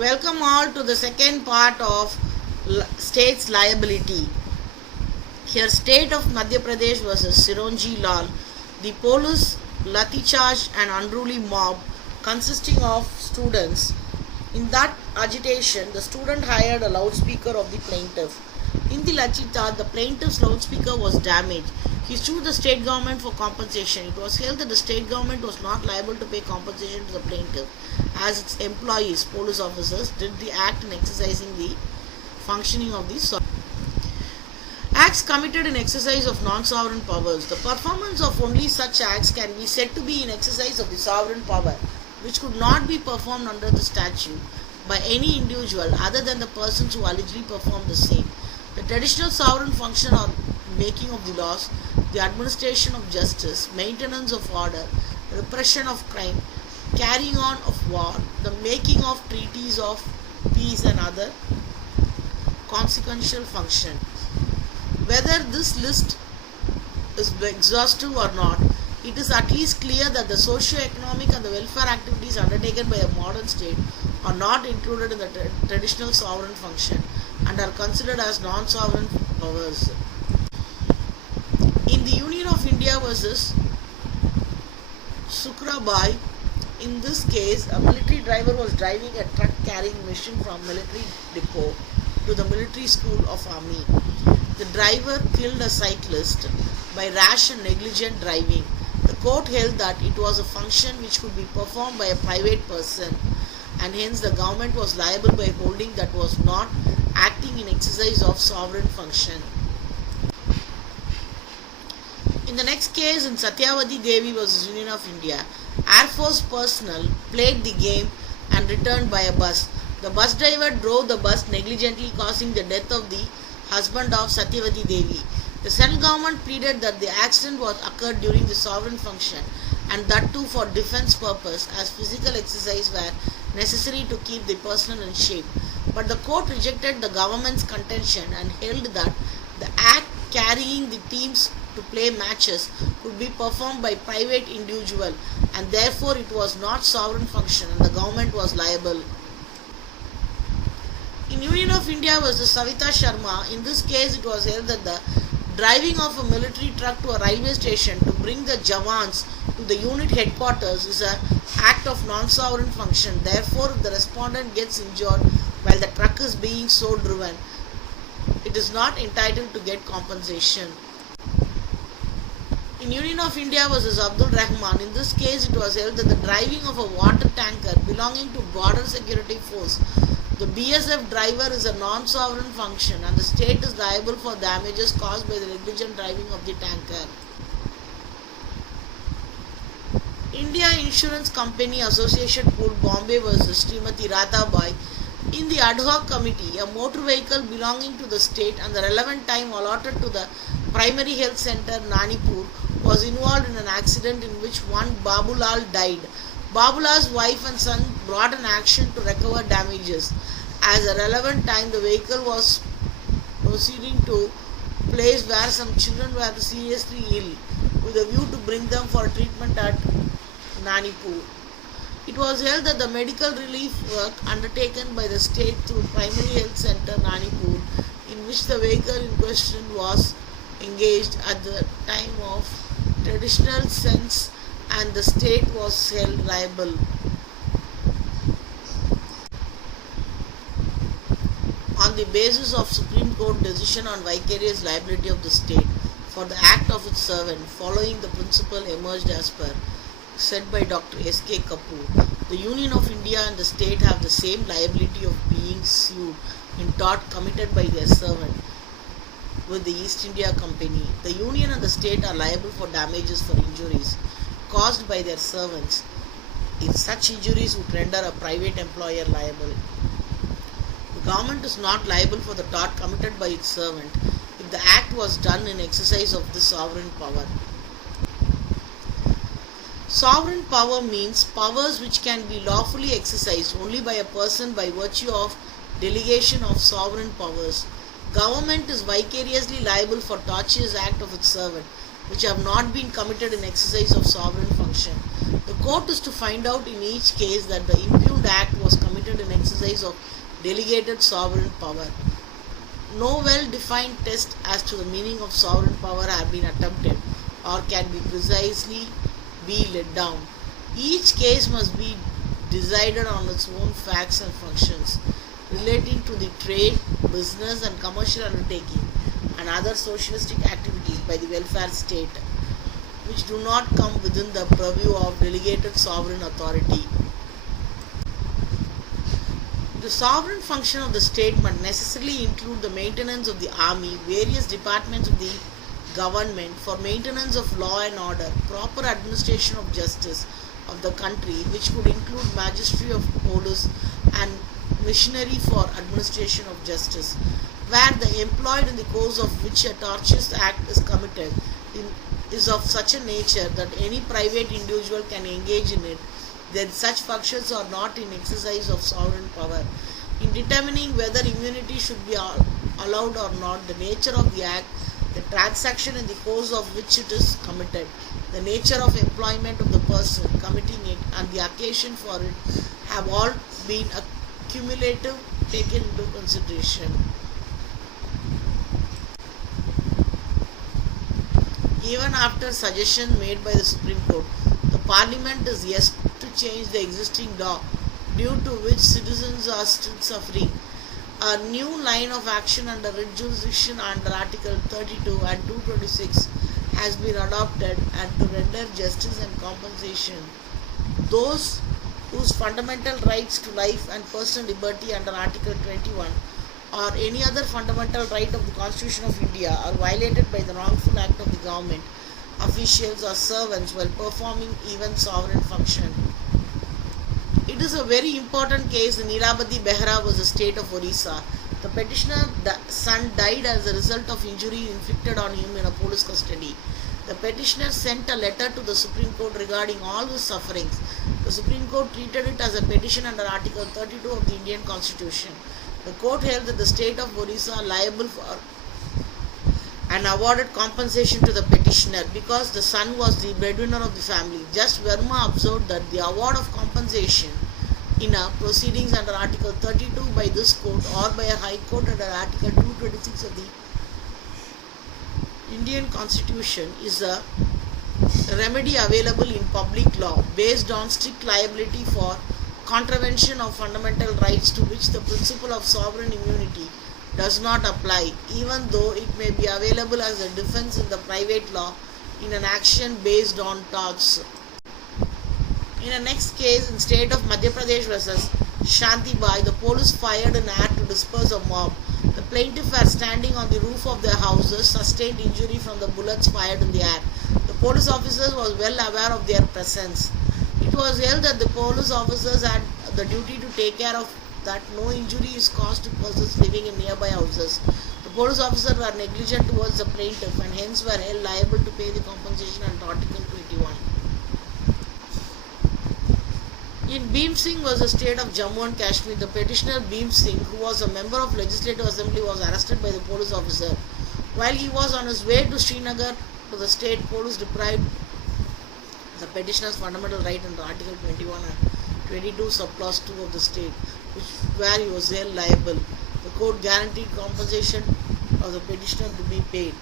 Welcome all to the second part of state's liability. Here, state of Madhya Pradesh versus Sironji Lal. The police lathi charge an unruly mob consisting of students. In that agitation, the student hired a loudspeaker of the plaintiff. In the Lachita, the plaintiff's loudspeaker was damaged. He sued the state government for compensation. It was held that the state government was not liable to pay compensation to the plaintiff, as its employees, police officers, did the act in exercising the functioning of the acts committed in exercise of non-sovereign powers. The performance of only such acts can be said to be in exercise of the sovereign power, which could not be performed under the statute by any individual other than the persons who allegedly performed the same. The traditional sovereign function are making of the laws, the administration of justice, maintenance of order, repression of crime, carrying on of war, the making of treaties of peace and other consequential function. Whether this list is exhaustive or not, it is at least clear that the socio-economic and the welfare activities undertaken by a modern state are not included in the traditional sovereign function and are considered as non-sovereign powers. In the Union of India versus Sukrabai, in this case, a military driver was driving a truck carrying mission from military depot to the military school of army. The driver killed a cyclist by rash and negligent driving. The court held that it was a function which could be performed by a private person, and hence the government was liable by holding that was not acting in exercise of sovereign function. In the next case, in Satyavati Devi versus Union of India, Air Force personnel played the game and returned by a bus. The bus driver drove the bus negligently, causing the death of the husband of Satyavati Devi. The central government pleaded that the accident was occurred during the sovereign function, and that too for defense purpose, as physical exercise were necessary to keep the personnel in shape. But the court rejected the government's contention and held that the act carrying the teams to play matches could be performed by private individual, and therefore it was not sovereign function and the government was liable. In Union of India versus Savita Sharma, in this case it was held that the driving of a military truck to a railway station to bring the Jawans to the unit headquarters is an act of non-sovereign function. Therefore, if the respondent gets injured while the truck is being so driven, it is not entitled to get compensation. In Union of India versus Abdul Rahman, in this case it was held that the driving of a water tanker belonging to Border Security Force, the BSF driver, is a non-sovereign function and the state is liable for damages caused by the negligent driving of the tanker. India Insurance Company Association Pool Bombay versus Srimati Radhabai. In the ad hoc committee, a motor vehicle belonging to the state and the relevant time allotted to the primary health center Nanipur was involved in an accident in which one Babulal died. Babulal's wife and son brought an action to recover damages. As a relevant time, the vehicle was proceeding to place where some children were seriously ill, with a view to bring them for treatment at Nanipur. It was held that the medical relief work undertaken by the state through Primary Health Center Nanipur, in which the vehicle in question was engaged at the time of traditional sense, and the state was held liable. On the basis of Supreme Court decision on vicarious liability of the state for the act of its servant, following the principle emerged as per said by Dr. S.K. Kapoor, the Union of India and the state have the same liability of being sued in tort committed by their servant with the East India Company. The Union and the state are liable for damages for injuries caused by their servants if such injuries would render a private employer liable. The government is not liable for the tort committed by its servant if the act was done in exercise of the sovereign power. Sovereign power means powers which can be lawfully exercised only by a person by virtue of delegation of sovereign powers. Government is vicariously liable for tortious act of its servant which have not been committed in exercise of sovereign function. The court is to find out in each case that the impugned act was committed in exercise of delegated sovereign power. No well-defined test as to the meaning of sovereign power have been attempted or can be precisely be laid down. Each case must be decided on its own facts and functions relating to the trade, business and commercial undertaking and other socialistic activities by the welfare state, which do not come within the purview of delegated sovereign authority. The sovereign function of the state must necessarily include the maintenance of the army, various departments of the government for maintenance of law and order, proper administration of justice of the country, which could include magistracy of police and missionary for administration of justice, where the employed in the course of which a tortious act is committed is of such a nature that any private individual can engage in it, then such functions are not in exercise of sovereign power. In determining whether immunity should be allowed or not, the nature of the act, the transaction in the course of which it is committed, the nature of employment of the person committing it, and the occasion for it have all been cumulative taken into consideration. Even after suggestion made by the Supreme Court, the Parliament is yet to change the existing law, due to which citizens are still suffering. A new line of action under writ jurisdiction under Article 32 and 226 has been adopted, and to render justice and compensation those whose fundamental rights to life and personal liberty under Article 21 or any other fundamental right of the Constitution of India are violated by the wrongful act of the government officials or servants while performing even sovereign function. It is a very important case in Nirabadi Behra was the state of Orissa. The petitioner's son died as a result of injury inflicted on him in a police custody. The petitioner sent a letter to the Supreme Court regarding all his sufferings. The Supreme Court treated it as a petition under Article 32 of the Indian Constitution. The court held that the state of Orissa liable for and awarded compensation to the petitioner because the son was the breadwinner of the family. Judge Verma observed that the award of compensation in a proceedings under Article 32 by this court or by a high court under Article 226 of the Indian Constitution is a remedy available in public law based on strict liability for contravention of fundamental rights to which the principle of sovereign immunity does not apply, even though it may be available as a defense in the private law in an action based on torts. In the next case, in state of Madhya Pradesh versus Shanti Bai, the police fired an act to disperse a mob. The plaintiffs were standing on the roof of their houses, sustained injury from the bullets fired in the air. The police officers was well aware of their presence. It was held that the police officers had the duty to take care of that no injury is caused to persons living in nearby houses. The police officers were negligent towards the plaintiff and hence were held liable to pay the compensation under Article 21. In Bhim Singh was the state of Jammu and Kashmir. The petitioner Bhim Singh, who was a member of Legislative Assembly, was arrested by the police officer. While he was on his way to Srinagar to the state, police deprived the petitioner's fundamental right under Article 21 and 22 subclause 2 of the state, where he was held liable. The court guaranteed compensation of the petitioner to be paid.